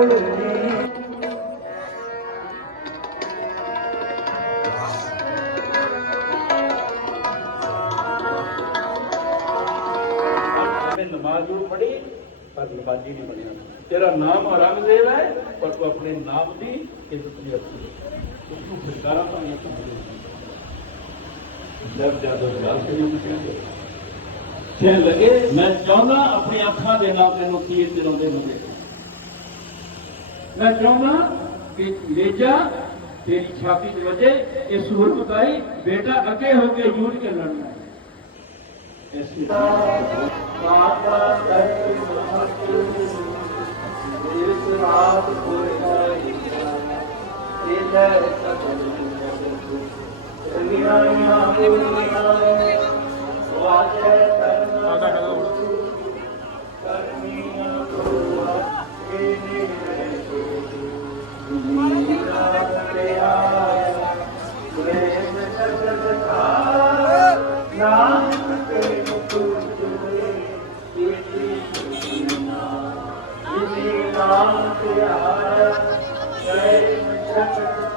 नमाजू पढ़ी पर नमाजी नहीं बनिया तेरा नाम औरंगजेब है पर तू अपने नाम की इज्जत नहीं रखती उसको तो नहीं जब गल लगे मैं चाहना अपनी अखा के नाम तेन तीर चलाते होंगे मैं चाहूंगा कि लेजा तेरी छाती की वजह ये सुहर बताई बेटा अगे होके यूर के लड़ना है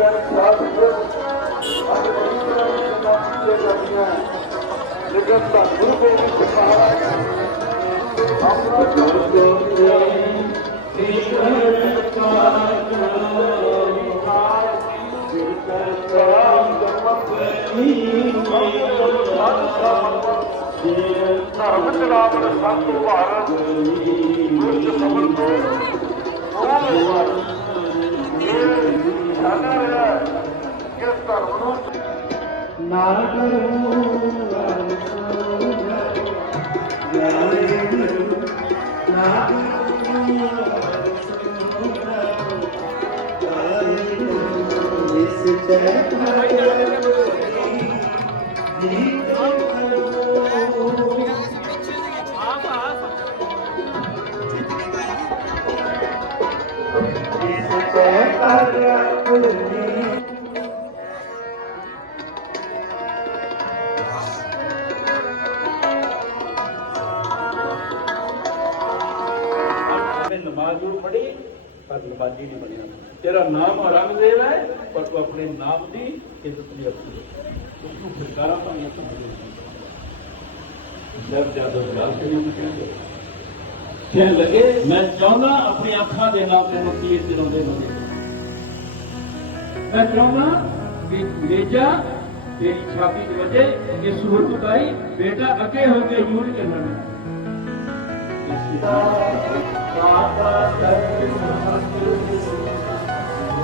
लेकिन तंदुरुस्त को भी सिखाना है अपना दोस्त है ਧਰਮ ਚਲਾਵਣ ਸੰਤ ਭਾਰਤ ਗੁਰਜ ਸਬਰ ਤੋਂ ਉਹ ਇਹ ਨਾਨਕ ਰੂਹ ਨਾਨਕ ਰੂਹ ਜੈ तेरा नाम औरंगजेब है पर तू अपने नाम की इज्जत नहीं रखती तू सरकारा पर यह समझ जादव लाल के नाम कहने लगे मैं चाहना अपनी अखा के नाम तेनों तीर दिलाते बने मैं चाहना कि मेजा तेरी छाती की वजह ये सूरत चुकाई बेटा अगे होके यूर के नाम Thank you.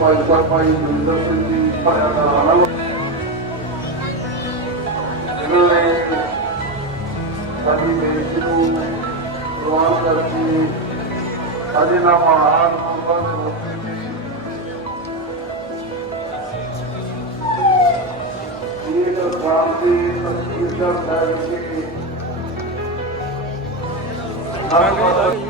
ਭਾਈ ਭਾਈ ਮਨਿੰਦਰ ਸਿੰਘ ਜੀ ਭਰਿਆ ਦਾ ਆਨੰਦ ਇਹਨਾਂ ਨੇ ਸਾਡੀ ਬੇਇੱਜ਼ਤੀ ਨੂੰ ਪ੍ਰਵਾਨ ਕਰਕੇ ਸਾਡੇ ਨਾਲ ਮਹਾਨ ਸੰਗਤ ਦੇ ਰੂਪ ਵਿੱਚ ਇਹ ਦਾ ਕਾਮ ਦੀ ਤਸਵੀਰ ਦਾ ਹੈ ਕਿ